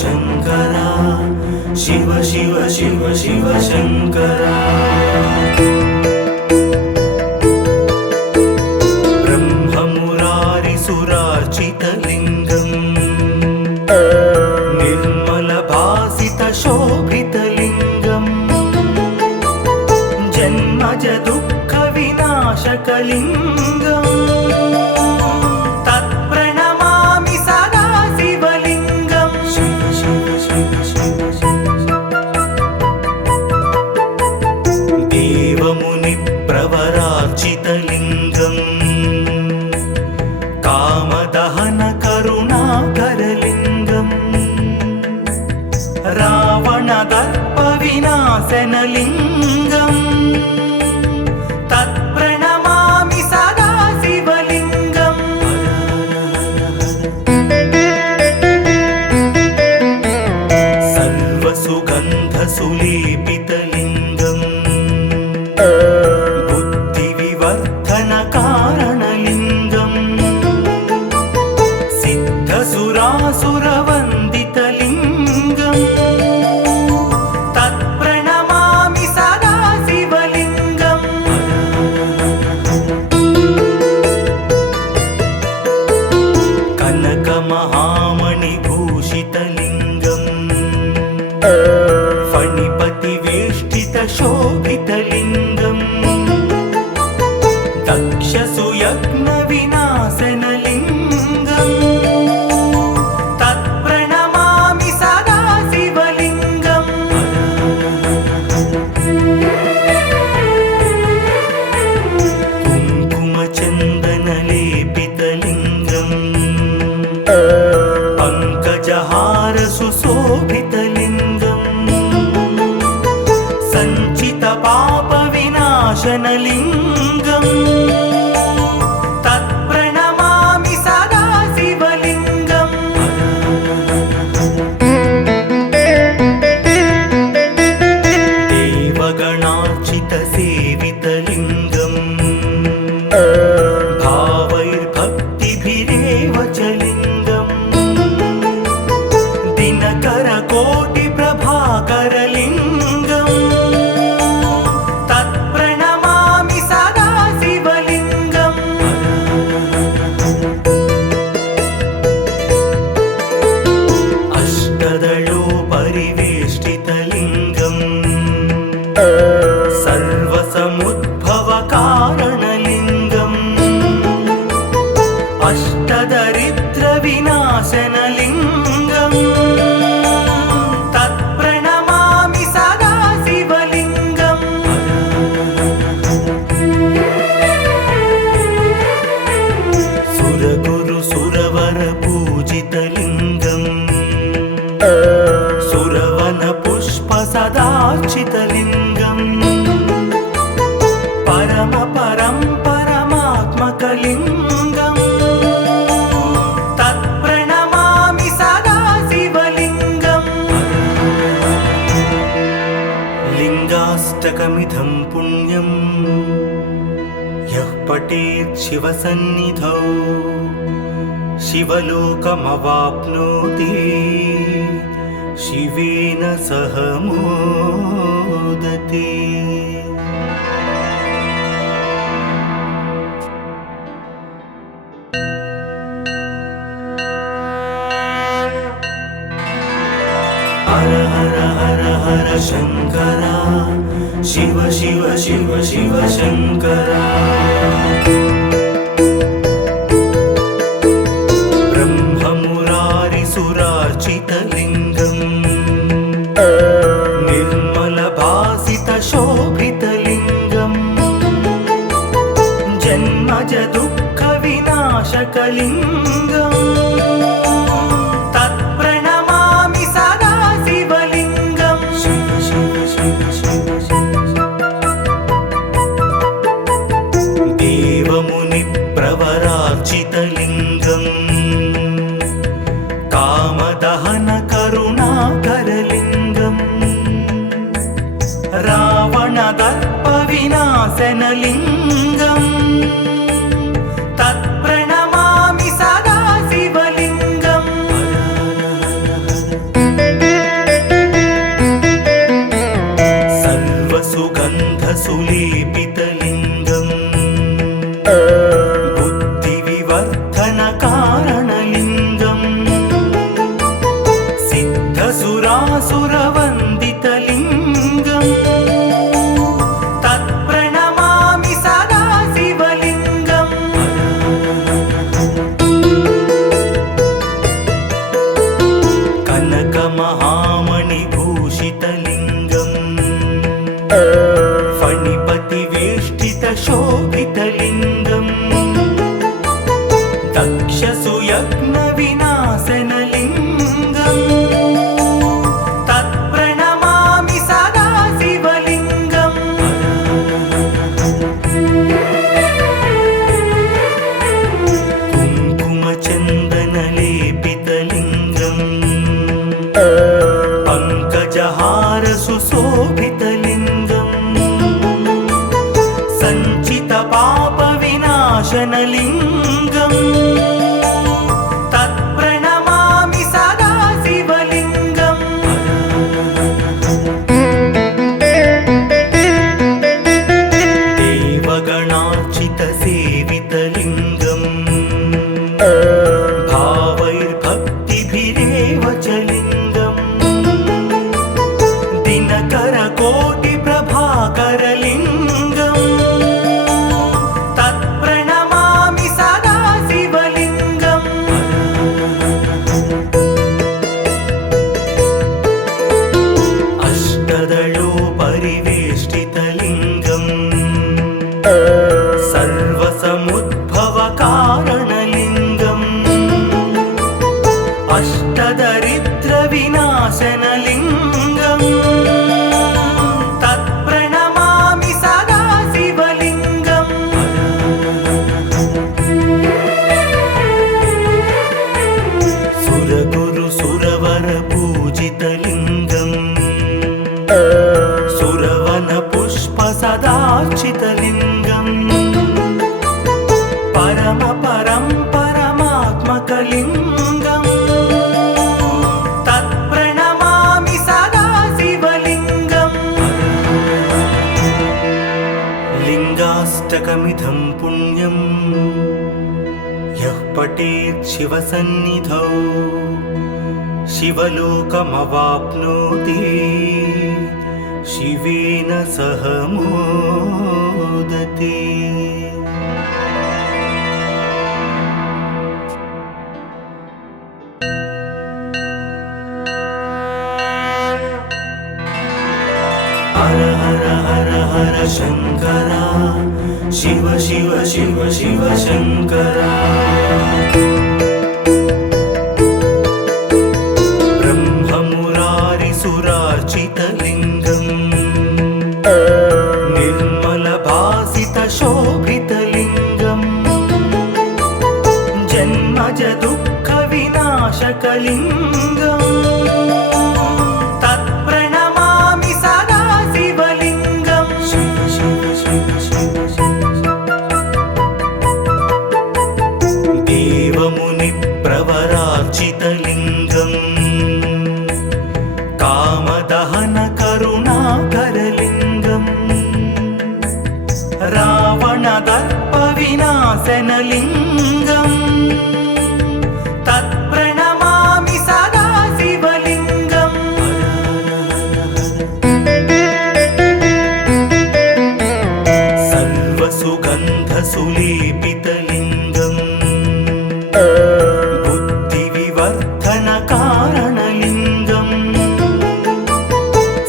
शङ्करा शिव शिव शिव शिव शङ्करा ब्रह्ममुरारिसुरार्चितलिङ्गम् निर्मलभासितशोभितलिङ्गम् जन्मज दुःखविनाशकलिङ्गम् प्रवरार्चितलिङ्गम् कामदहन करुणाकरलिङ्गम् रावणदर्पविनाशनलिङ्गम् तत्प्रणमामि सदा शिवलिङ्गम् सर्वसुगन्धसुलेपितलिङ्गम् कारणलिङ्गम् सिद्धसुरासुरवन्दितलिङ्गम् तत्प्रणमामि सदा शिवलिङ्गम् कनकमहामणिभूषितलिङ्गम् फणिपतिवेष्टितशोभितलिङ्गम् दक्षसुयज्ञविनाशनलिङ्गम् तत्प्रणमामि सदा शिवलिङ्गम् कुङ्कुमचन्दनलेपितलिङ्गम् पङ्कजहारसुशोभितलिङ्गम् सञ्चितपापविनाशनलिङ्गम् तत्प्रणमामि सदा शिवलिङ्गम् देवगणार्चितसेवितलिङ्गम् भावैर्भक्तिभिरेव च लिङ्गम् दिनकरकोटिप्रभाकरलिङ्गम् तत्प्रणमामि सदा शिवलिङ्गम् अष्टदलोपरिवेष्टितलिङ्गम् सर्वसमुद्भवकारणलिङ्गम् अष्टदरिद्रविनाशनलिङ्गम् तत्प्रणमामि सदा शिवलिङ्गम् सुरगुरुसुरवरपूजितलिङ्गम् सुरवनपुष्पसदार्चितलिङ्गम् परमात्मकलिङ्गम् तत्प्रणमामि सदा शिवलिङ्गम् लिङ्गाष्टकमिदं पुण्यम् यः पठेत् शिवसन्निधौ शिवलोकमवाप्नोति शिवेन सह मोदते। हर हर हर हर शङ्करा शिव शिव शिव शिव शङ्करा ब्रह्ममुरारिसुरार्चितलिङ्गम् निर्मलभासितशोभितलिङ्गम् जन्मज दुःखविनाशकलिङ्गम् तत्प्रणमामि सदा शिवलिङ्गम् शिव शिव शिव शिव देवमुनिप्रवरार्चितलिङ्गम् कामदहन करुणाकरलिङ्गम् रावणदर्पविनाशनलिङ्गम् तत्प्रणमामि सदा शिवलिङ्गम् बुद्धिविवर्धनकारणलिङ्गं सिद्धसुरासुरवन्दितलिङ्गं तत्प्रणमामि सदा शिवलिङ्गं कनकमहामणिभूषितलिङ्गं फणिपतिवेष्टितशोभितलिङ्गं दक्षसुयज्ञविनाशनलिङ्गं तत्प्रणमामि सदा शिवलिङ्गं कुङ्कुमचन्दनलेपितलिङ्गं पङ्कजहारसुशोभितलिङ्गं सञ्चितपापविनाशनलिङ्गं तत्प्रणमामि सदा शिवलिङ्गं देवगणार्चितसेवितलिङ्गं भावैर्भक्तिभिरेव च लिङ्गं दिनकरकोटिप्रभाकरलिङ्गं तत्प्रणमामि सदा शिवलिङ्गं अष्टदलोपरिवेष्टितलिङ्गं सर्वसमुद्भवकारणलिङ्गं अष्टदरिद्रविनाशनलिङ्गं तत्प्रणमामि सदा शिवलिङ्गं सुरगुरुसुरवरपूजितलिङ्गं सुरवनपुष्पसदार्चितलिङ्गं परमात्मकलिङ्गं तत्प्रणमामि सदा शिवलिङ्गं लिङ्गाष्टकमिदं पुण्यं यः पठेत् शिवसन्निधौ शिवलोकमवाप्नोति शिवेन सह मोदते। हर हर हर हर शङ्करा शिव शिव शिव शिव शङ्करा ब्रह्ममुरारिसुरार्चितलिङ्गं निर्मलभासितशोभितलिङ्गं जन्मजदुःखविनाशकलिङ्गं तत्प्रणमामि सदा शिवलिङ्गं शिव शिव शिव शिव देवमुनिप्रवरार्चितलिङ्गं कामदहनकरुणाकरलिङ्गं रावणदर्पविनाशनलिङ्गं तत्प्रणमामि सदा शिवलिङ्गं सर्वसुगन्धसुलेपितलिङ्गं बुद्धिविवर्धनकारणलिङ्गं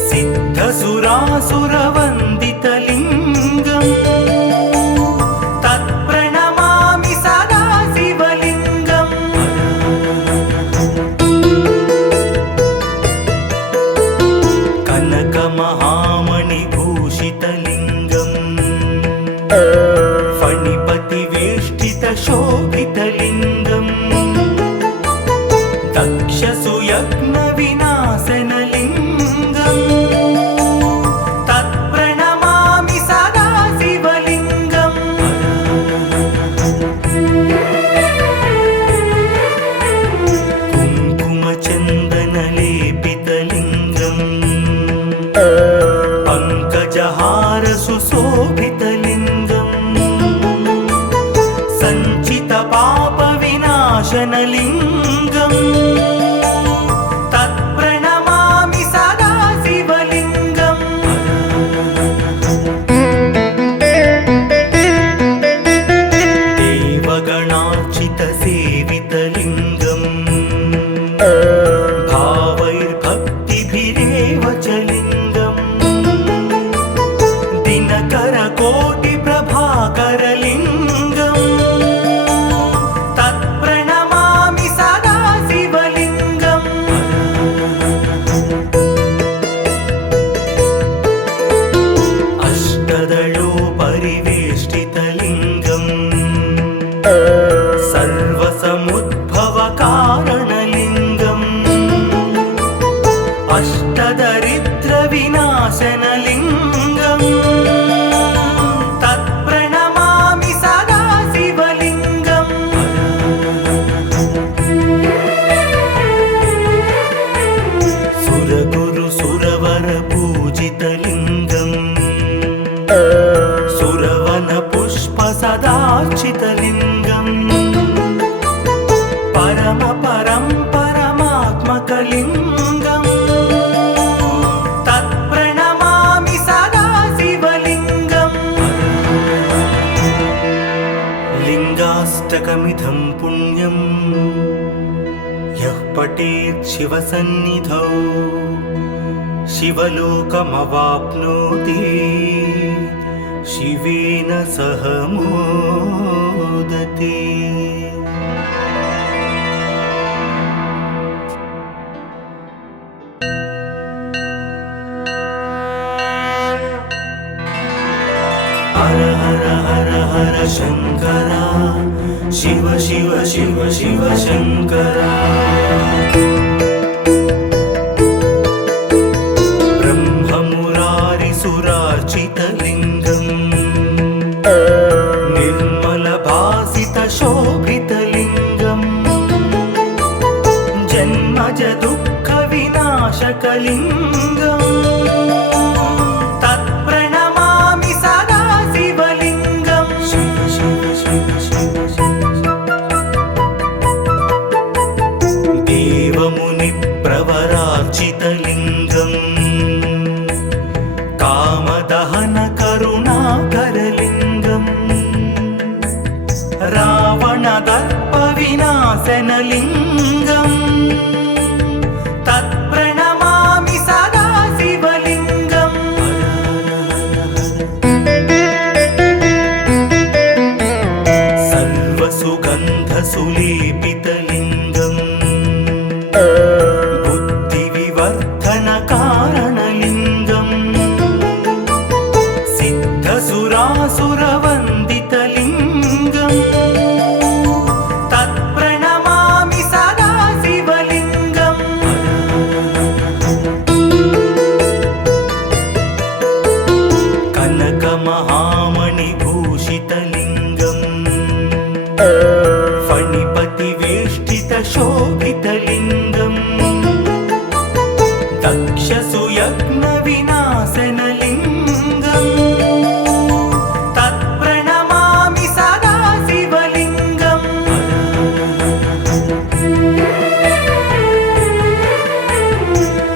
सिद्धसुरासुरवन्दितलिङ्गं तत्प्रणमामि सदा शिवलिङ्गं कनकमहामणिभूषितलिङ्गं फणिपतिवेष्टितशोभितलिङ्गं दक्षसुयज्ञविनाशनलिङ्गं तत्प्रणमामि सदा शिवलिङ्गं कुङ्कुमचन्दनलेपितलिङ्गं पङ्कजहारसुशोभितलिङ्गं विनाशनलिङ्गम् तत्प्रणमामि सदा शिवलिङ्गम् देवगणार्चितसेवितलिङ्गम् भावैर्भक्तिभिरेव च लिङ्गम् दिनकरकोटिप्रभाकरलिङ्गम् तत्प्रणमामि सदा शिवलिङ्गम् अष्टदलोपरिवेष्टितलिङ्गम् सर्वसमुद्भवकारणलिङ्गम् अष्टदरिद्रविनाशनलिङ्गम् तत्प्रणमामि सदा शिवलिङ्गम् सुरगुरुसुरवरपूजितलिङ्गम् सुरवनपुष्पसदार्चितलिङ्गम् परमात्मकलिङ्गम् तत्प्रणमामि सदा शिवलिङ्गम् लिङ्गाष्टकमिदं पुण्यं यः पठेत् शिवसन्निधौ शिवलोकमवाप्नोति शिवेन सह मोदते। हर हर हर हर शंकरा शिव शिव शिव शिव शंकरा ब्रह्ममुरारिसुरार्चितलिङ्गम् निर्मलभासितशोभितलिङ्गम् जन्मज दुःखविनाशकलिङ्गम् तत्प्रणमामि सदा शिवलिङ्गम् शिव शिव शिव शिव देवमुनिप्रवरार्चितलिङ्गम् कामदहनकरुणाकरलिङ्गम् रावणदर्पविनाशनलिङ्गम् तत्प्रणमामि सदा शिवलिङ्गम् सर्वसुगन्धसुलेपितलिङ्गम् बुद्धिविवर्धनकारणलिङ्गम् सिद्धसुरासुरवन्दितलिङ्गम् तत्प्रणमामि सदा शिवलिङ्गम् कनकमहामणिभूषितलिङ्गम् फणिपतिवेष्टितशोभितलिङ्गम् दक्षसुयज्ञविनाशनलिङ्गम् तत्प्रणमामि सदा शिवलिङ्गम्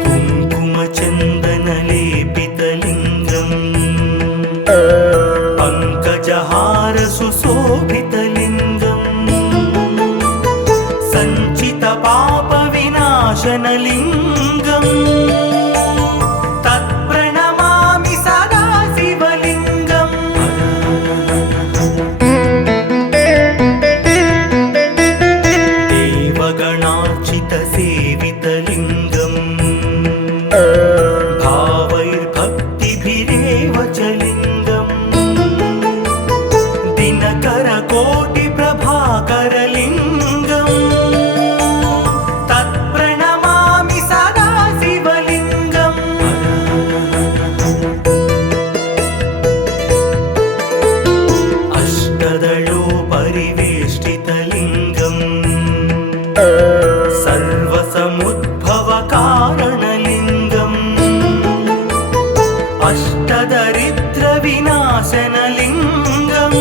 कुङ्कुमचन्दनलेपितलिङ्गम् पङ्कजहारसुशोभितलिङ्गम् सञ्चितपापविनाशनलिङ्गम् तत्प्रणमामि सदा शिवलिङ्गम् देवगणार्चितसेवितलिङ्गम् भावैर्भक्तिभिरेव च लिङ्गम् दिनकरकोटिप्रभाकरलिङ्गम् तत्प्रणमामि सदा शिवलिङ्गम् अष्टदलोपरिवेष्टितलिङ्गम् सर्वसमुद्भवकारणलिङ्गम् अष्टदरिद्रविनाशनलिङ्गम्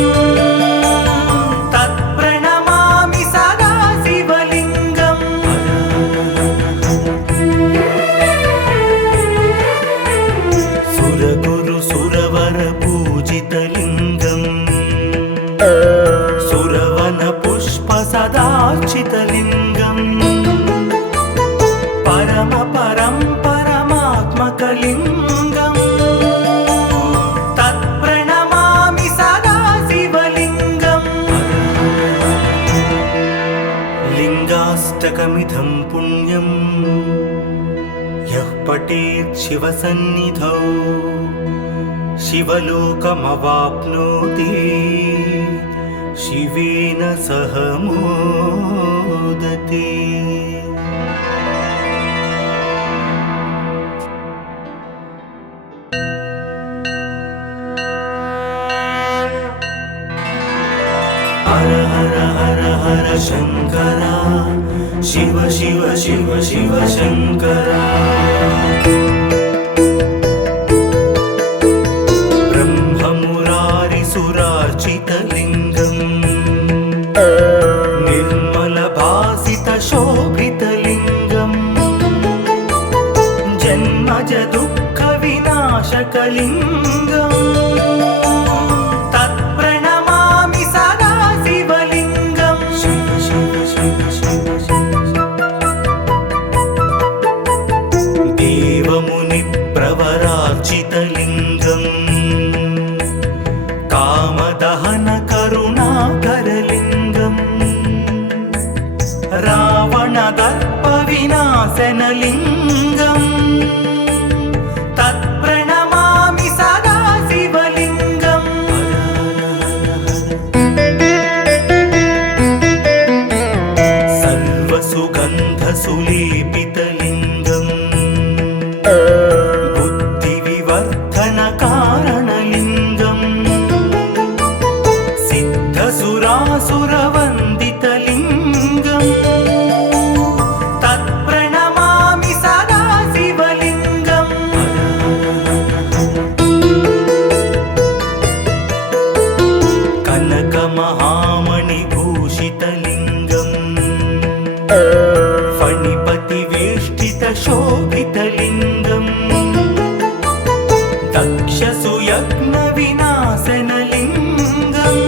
तत्प्रणमामि सदा शिव सुरवन पुष्प सदार्चितलिङ्गम् परम परं परमात्मकलिङ्गम् तत्प्रणमामि सदा शिवलिङ्गम् लिङ्गाष्टकमिदं पुण्यम् यः पठेत् शिवसन्निधौ शिवलोकमवाप्नोति शिवेन सह मोदते। हर हर हर हर शङ्करा शिव शिव शिव शिव शङ्करा ब्रह्ममुरारिसुरार्चितलिङ्गम् निर्मलभासितशोभितलिङ्गम् जन्मज दुःखविनाशकलिङ्गम् तत्प्रणमामि सदा शिवलिङ्गम् शिव शिव शिव शिव देवमुनिप्रवरार्चितलिङ्गम् कामदहन करुणाकरलिङ्गम् रावणदर्पविनाशनलिङ्गम् तत्प्रणमामि सदा शिवलिङ्गम् सर्वसुगन्धसुलेपितलिङ्गम् बुद्धिविवर्धनकारणलिङ्गम् सिद्धसुरासुरवन्दितलिङ्गम् तत्प्रणमामि सदा शिवलिङ्गम् कनकमहामणिभूषितलिङ्गम् फणिपतिवेष्टितशोभितलिङ्गम् दक्षसुयज्ञविनाशनलिङ्गम्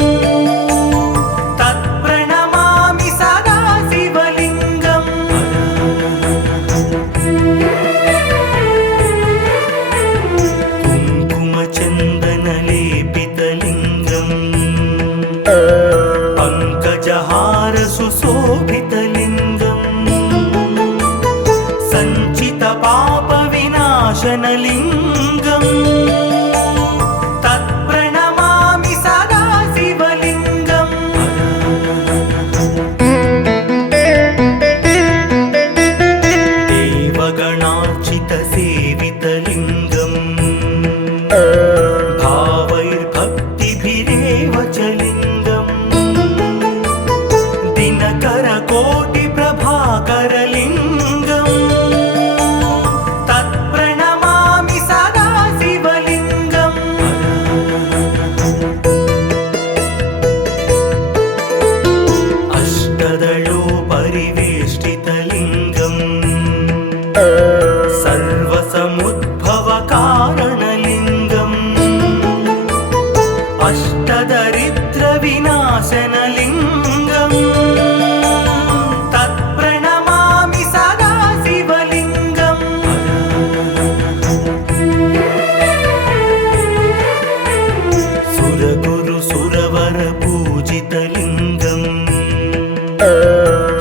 तत्प्रणमामि सदा शिवलिङ्गम् कुङ्कुमचन्दनलेपितलिङ्गम् पङ्कजहारसुशोभितलिङ्गम् सञ्चितपापविनाशनलिङ्गम् तत्प्रणमामि सदा शिवलिङ्गम् देवगणार्चितसेवितलिङ्गम् भावैर्भक्तिभिरेव च लिङ्गम् दिनकरकोटिप्रभाकरलिङ्गम् तत्प्रणमामि सदा शिवलिङ्गम् अष्टदलोपरिवेष्टितलिङ्गम् सर्वसमुद्भवकारणलिङ्गम् अष्टदरिद्रविनाशनलिङ्गम् तत्प्रणमामि सदा शिवलिङ्गम् सुरगुरुसुरवरपूजितलिङ्गम्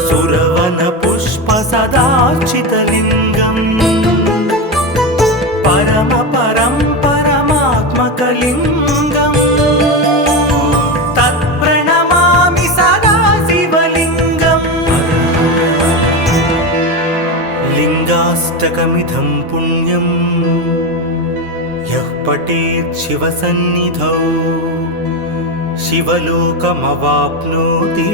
सुरवनपुष्पसदार्चितलिङ्गम् परम परं परमात्मकलिङ्गम् तत्प्रणमामि सदा शिवलिङ्गम् लिङ्गाष्टकमिदं पुण्यम् यः पठेत् शिवसन्निधौ शिवलोकमवाप्नोति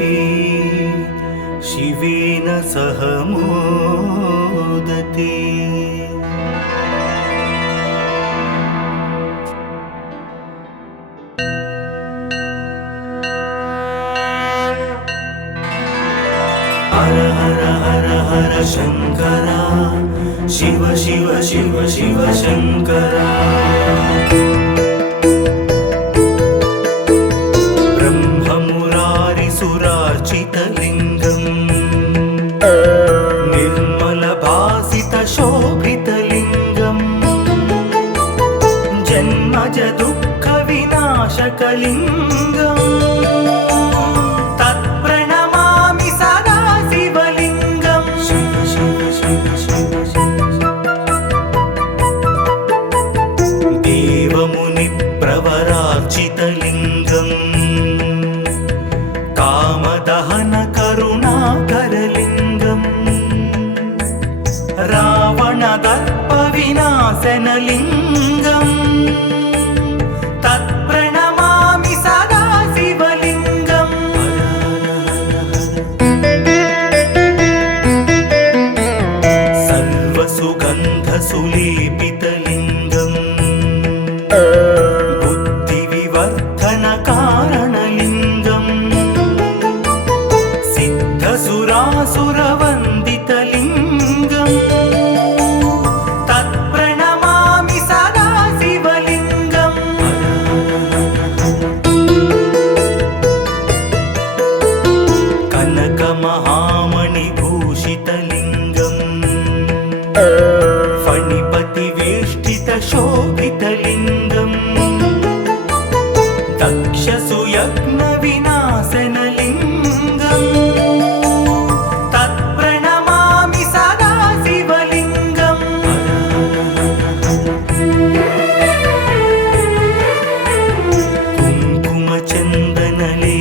शिवेन सह मोदते। हर हर हर हर शङ्करा शिव शिव शिव शिव शङ्करा ब्रह्म శివలింగం తత్ప్రణమామి సదా శివలింగం సర్వసుగంధ సులేపితలింగం బుద్ధి వివర్ధన కారణలింగం సిద్ధసురాసురవందితలింగం తత్ప్రణమామి సదా శివలింగం కనకమహామణిభూషితలింగం ఫణిపతివేష్టితశోభితలింగం దక్షసుయజ్ఞవినాశనలింగం తత్ప్రణమామి సదా శివలింగం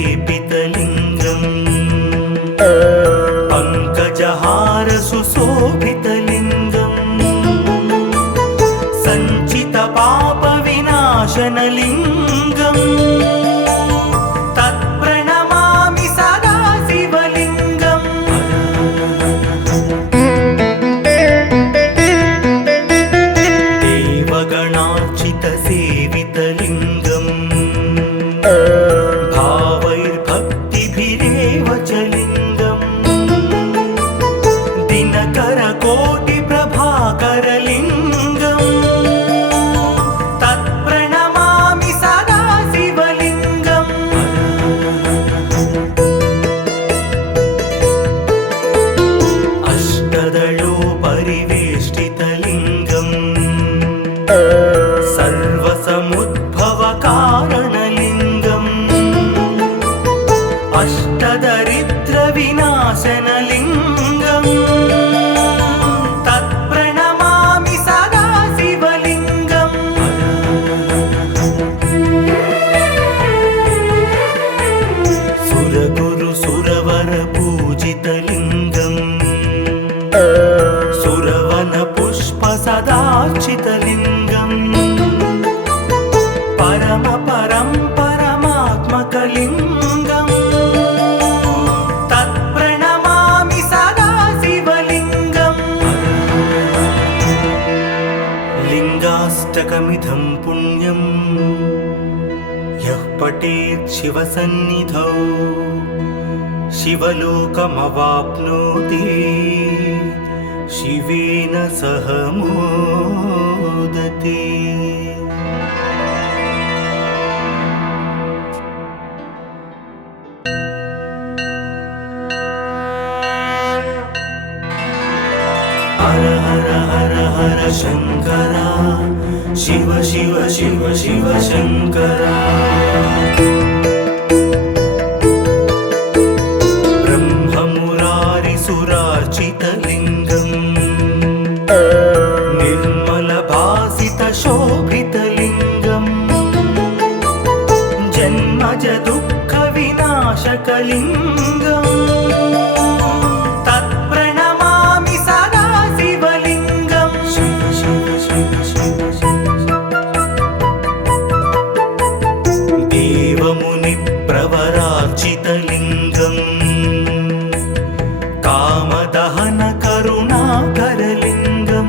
కుంకుమచందనలేపితలింగం పంకజహార సుశోభితలింగం సంచిత పాప వినాశనలింగం తత్ప్రణమామి సదా శివలింగం దేవగణార్చిత సేవితలింగం భావైర్భక్తిభిరేవ చ లింగం దినకర కోటి ప్రభాకరలింగం తత్ప్రణమామి సదా శివలింగం అష్టదళోపరివేష్టితలింగం సర్వసముద్భవకారణలింగం అష్టదరిద్రవినాశనలింగం తత్ప్రణమామి సదా శివలింగం సురగురు సురవర పూజితలింగం సురవన పుష్ప సదార్చితలింగం పరమ పరం పరమాత్మకలింగం తత్ప్రణమామి సదా శివలింగం లింగాష్టకమిదం పుణ్యం యః పఠేత్ శివసన్నిధౌ శివలోకమవాప్నోతి శివేన సహ మోదతే హర హర హర హర శంకర శివ శివ శివ శివ శంకర బ్రహ్మమురారిసురార్చితలింగం నిర్మలభాసిత శోభితలింగం జన్మజ దుఃఖ వినాశకలింగం తత్ప్రణమామి సదా శివలింగం శివ శివ శివ శివ దేవముని ప్రవరార్చితలింగం కామదహన కరుణాకరలింగం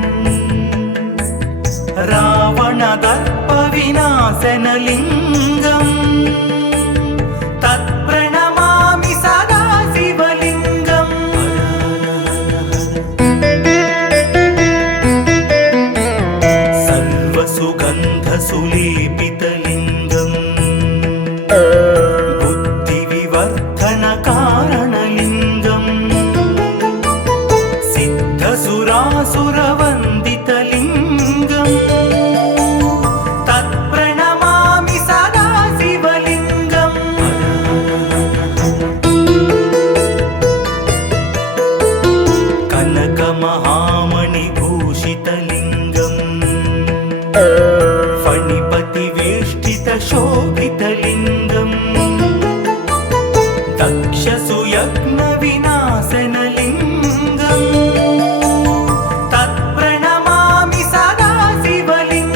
రావణ దర్ప వినాశనలింగం తత్ప్రణమామి సదా శివలింగం సర్వసుగంధ సులేపితలింగం బుద్ధి వివర్ధన కారణలింగం సిద్ధసురాసురవందితలింగం తత్ప్రణమామి సదా శివలింగం కనకమహామణిభూషితలింగం ఫణిపతివేష్టితశోభితలింగం దక్షసుయజ్ఞవినాశనలింగం తత్ప్రణమామి సదా శివలింగం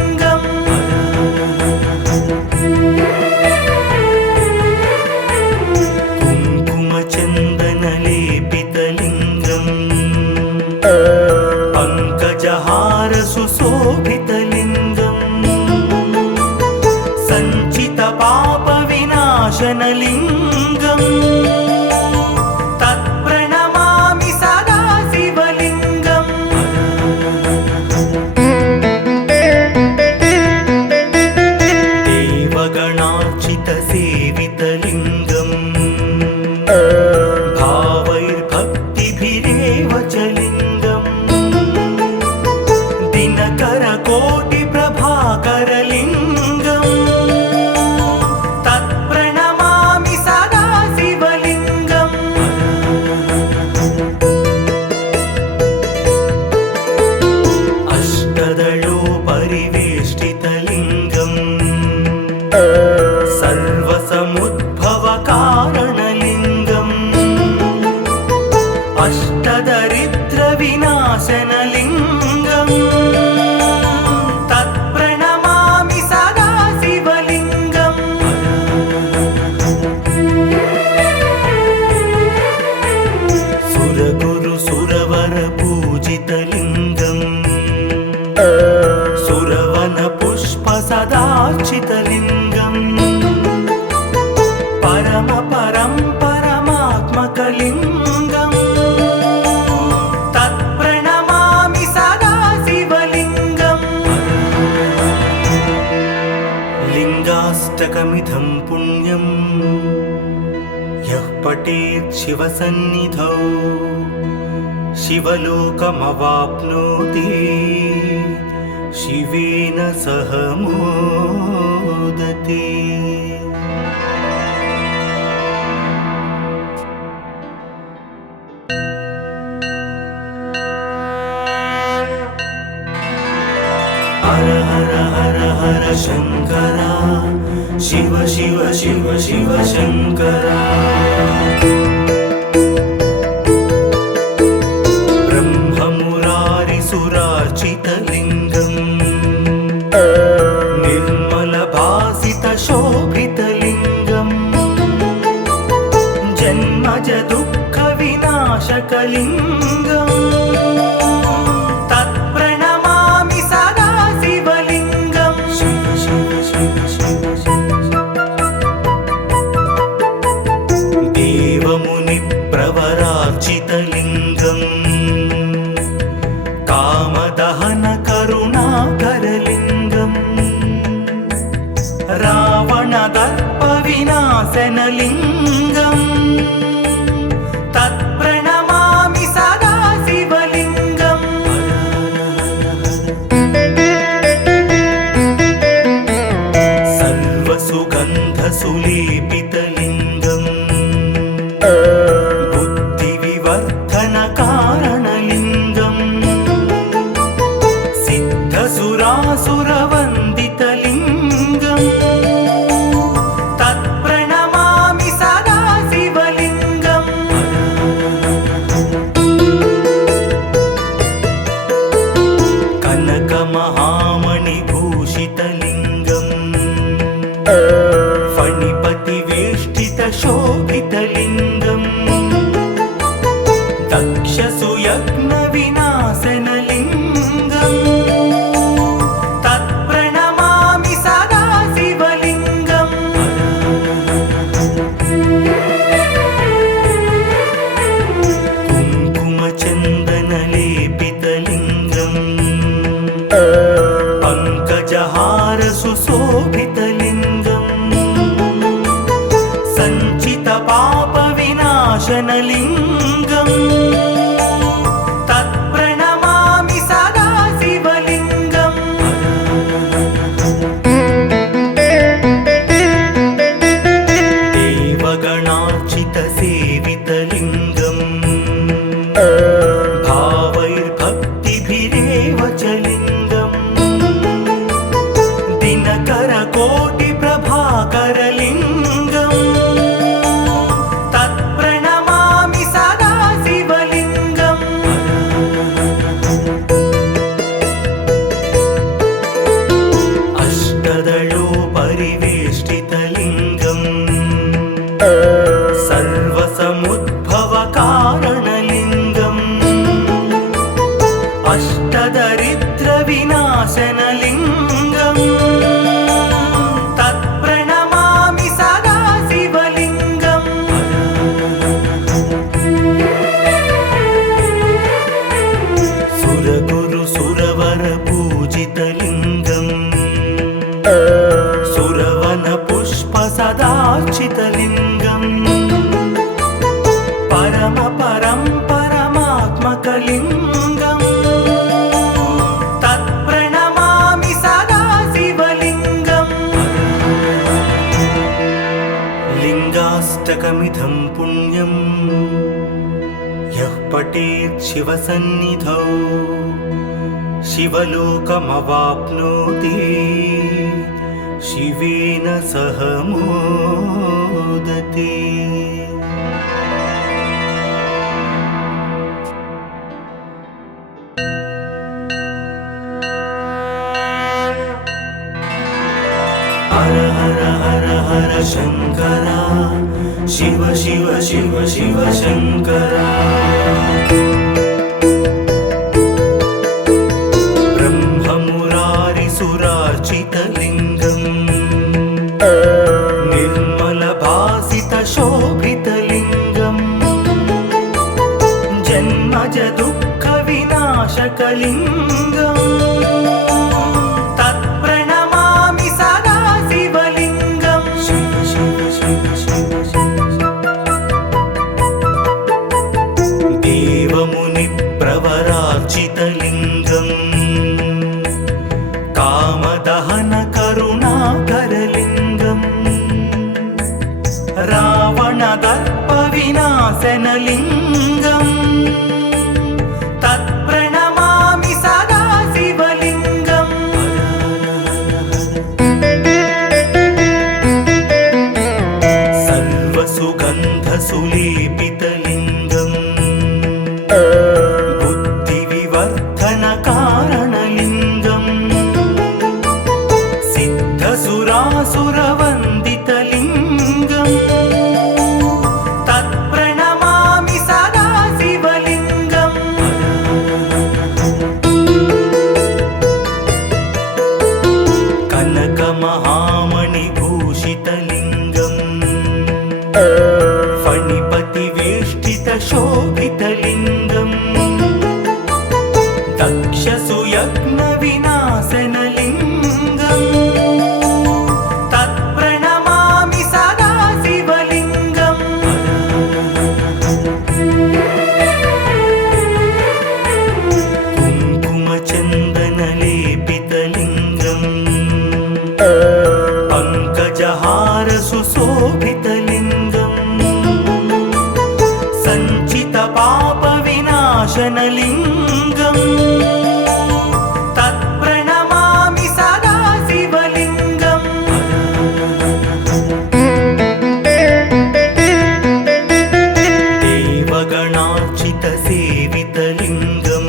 भावैर्भक्तिभिरेव च लिङ्गम् दिनकरकोटिप्रभाकरलिङ्गम् तत्प्रणमामि सदा शिवलिङ्गम् अष्टदलोपरिवेष्टितलिङ्गम् सर्वसमुद्भवकारणलिङ्गम् अष्टदरिद्रविनाशनलिङ्गम् तत्प्रणमामि सदा शिवलिङ्गम् सुरगुरुसुरवरपूजितलिङ्गम् सुरवनपुष्पसदार्चितलिङ्गम् परमात्मकलिङ्गम् तत्प्रणमामि सदा शिवलिङ्गम् लिङ्गाष्टकमिदं पुण्यं यः पठेत् शिवसन्निधौ शिवलोकमवाप्नोति शिवेन सह मोदते। हर हर हर हर शंकरा शिव शिव शिव शिव शंकरा ब्रह्ममुरारिसुरार्चितलिङ्गम् निर्मलभासितशोभितलिङ्गम् जन्मज दुःखविनाशकलिङ्गम् तत्प्रणमामि सदा शिवलिङ्गम् शिव शिव शिव शिव देवमुनिप्रवरार्चितलिङ्गम् कामदहनकरुणाकरलिङ्गम् रावणदर्पविनाशनलिङ्गम् तत्प्रणमामि सदा शिवलिङ्गम् सर्वसुगन्धसुलेपितलिङ्गम् बुद्धिविवर्धनकारणलिङ्गम् सिद्धसुरासुरवन्दितलिङ्गम् तत्प्रणमामि सदा शिवलिङ्गम् कनकमहामणिभूषितलिङ्गम् फणिपतिवेष्टितशोभितलिङ्गम् दक्षसुयज्ञविनाशनलिङ्गम् तत्प्रणमामि सदा शिवलिङ्गम् कुङ्कुमचन्दनलेपितलिङ्गम् पङ्कजहारसुशोभितलिङ्गम् सञ्चितपापविनाशनलिङ्गम् तत्प्रणमामि सदा शिवलिङ्गम् देवगणार्चितसेवितलिङ्गम् भावैर्भक्तिभिरेव च लिङ्गम् दिनकरकोटिप्रभाकरलिङ्गम् तत्प्रणमामि सदा शिवलिङ्गम् अष्टदलोपरिवेष्टितलिङ्गम् सर्वसमुद्भवकारणलिङ्गम् अष्टदरिद्रविनाशनलिङ्गम् तत्प्रणमामि सदा शिवलिङ्गम् सुरगुरुसुरवरपूजितलिङ्गम् सुरवनपुष्पसदार्चितलिङ्गम् पुण्यं यः पठेत् शिवसन्निधौ शिवलोकमवाप्नोति शिवेन सह मोदते। हर हर हर हर शंकरा शिव शिव शिव शिव शंकरा। ब्रह्ममुरारिसुरार्चितलिङ्गं निर्मलभासितशोभितलिङ्गं जन्मज दुःखविनाशकलिङ्गम् देवमुनिप्रवरार्चितलिङ्गं कामदहनकरुणाकरलिङ्गं रावणदर्पविनाशनलिङ्गं तत्प्रणमामि सदा शिवलिङ्गं। सर्वसुगन्धसुलेपितलिङ्गं बुद्धिविवर्धनकारणलिङ्गं सिद्धसुरासुरवन्दितलिङ्गं तत्प्रणमामि सदा शिवलिङ्गं। कनकमहामणिभूषितलिङ्गं फणिपतिवेष्टितशोभितलिङ्गं दक्षसुयज्ञविनाशनलिङ्गं तत्प्रणमामि सदा शिवलिङ्गं। कुङ्कुमचन्दनलेपितलिङ्गं पङ्कजहारसुशोभितलिङ्गं सञ्चितपापविनाशनलिङ्गं तत्प्रणमामि सदा शिवलिङ्गं। देवगणार्चितसेवितलिङ्गं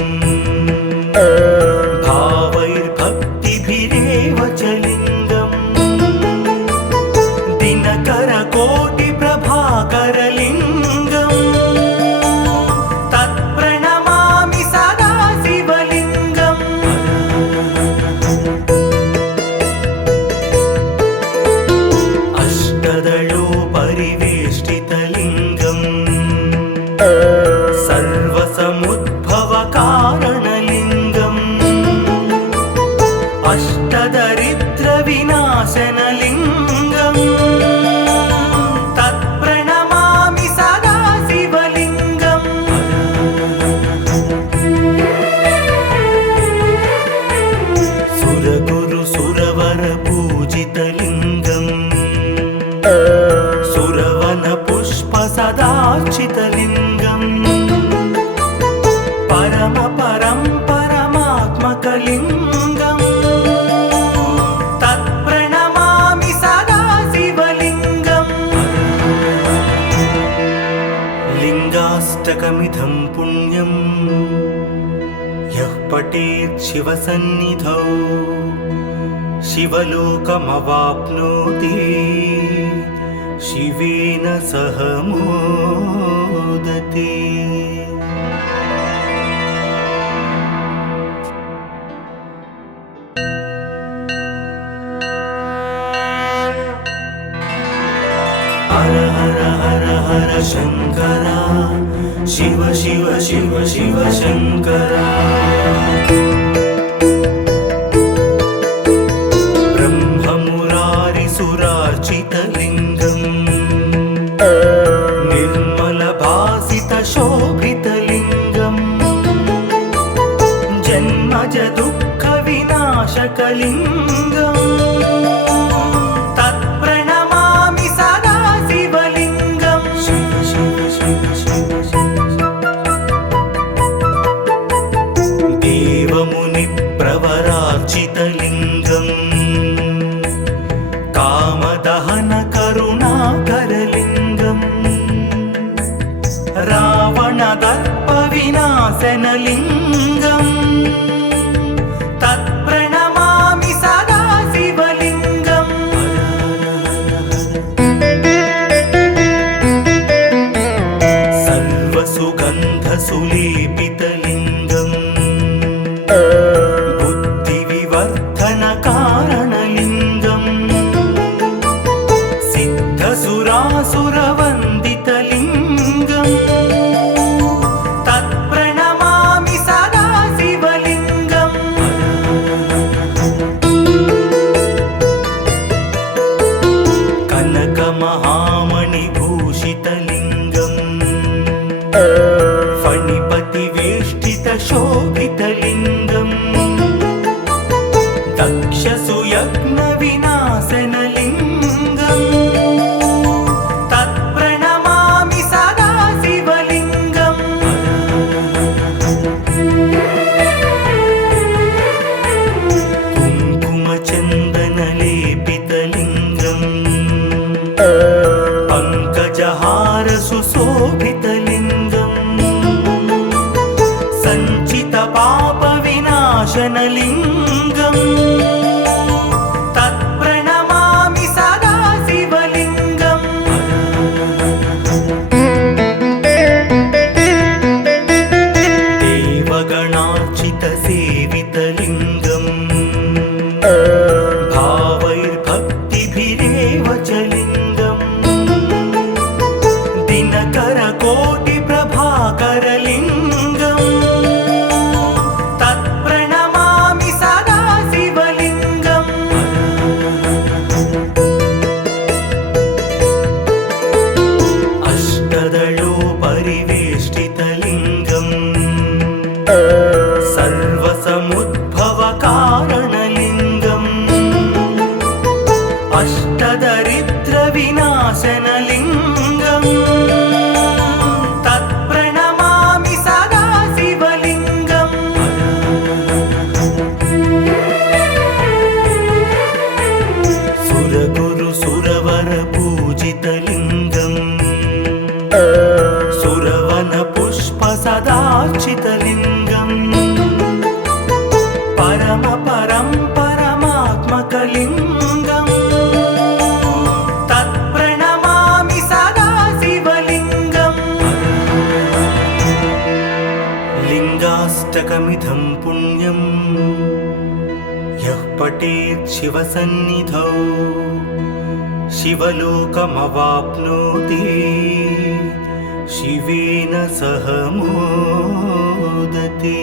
भावैर्भक्तिभिरेव च लिङ्गं दिनकरकोटिप्रभाकरलिङ्गं तत्प्रणमामि सदा शिवलिङ्गं। अष्टदलोपरिवेष्टितलिङ्गं सर्वसमुद्भवकारणलिङ्गं अष्टदरिद्रविनाशनलिङ्गं तत्प्रणमामि सदा शिवलिङ्गं। सुरगुरुसुरवरपूजितलिङ्गं सुरवनपुष्पसदार्चितलिङ्गं परमात्मकलिङ्गं तत्प्रणमामि सदा शिवलिङ्गं। लिङ्गाष्टकमिदं पुण्यं यः पठेत् शिवसन्निधौ शिवलोकमवाप्नोति शिवेन सह मोदते। हर हर हर हर शंकरा शिव शिव शिव शिव शंकरा। ब्रह्ममुरारिसुरार्चितलिङ्गं निर्मलभासितशोभितलिङ्गं जन्मज दुःखविनाशकलिङ्गं तत्प्रणमामि सदा शिवलिङ्गं। कारणदर्पविनाशनलिङ्गम् तत्प्रणमामि सदा शिवलिङ्गम् सर्वसुगन्धसुलेपितलिङ्गम् बुद्धिविवर्धनकारणलिङ्गम् सिद्धसुरासुरवन्दितलिङ्गम् तत्प्रणमामि सदा शिवलिङ्गम् कनकमहामणिभूषितलिङ्गम् फणिपतिवेष्टितशोभितलिङ्गम् दक्षसुयज्ञविनाशनलिङ्गम् तत्प्रणमामि सदा शिवलिङ्गम् कुङ्कुमचन्दनलेपितलिङ्गम् पङ्कजहारसुशोभितलिङ्गम् सञ्चितपापविनाशनलिङ्गम् तत्प्रणमामि सदा शिवलिङ्गम् देवगणार्चितसेवितलिङ्गम् भावैर्भक्तिभिरेव च लिङ्गम् दिनकरकोटिप्रभाकरलिङ्गम् तत्प्रणमामि सदा शिवलिङ्गम् अष्टदलोपरिवेष्टितलिङ्गम् सर्वसमुद्भवकारणलिङ्गम् अष्टदरिद्रविनाशनलिङ्गम् तत्प्रणमामि सदा शिवलिङ्गम् सुरगुरुसुरवरपूजितलिङ्गम् सुरवनपुष्पसदार्चितलिङ्गम् परमात्मकलिङ्गम् तत्प्रणमामि सदा शिवलिङ्गम् लिङ्गाष्टकमिदं पुण्यम् यः पठेत् शिवसन्निधौ शिवलोकमवाप्नोति शिवेन सह मोदते।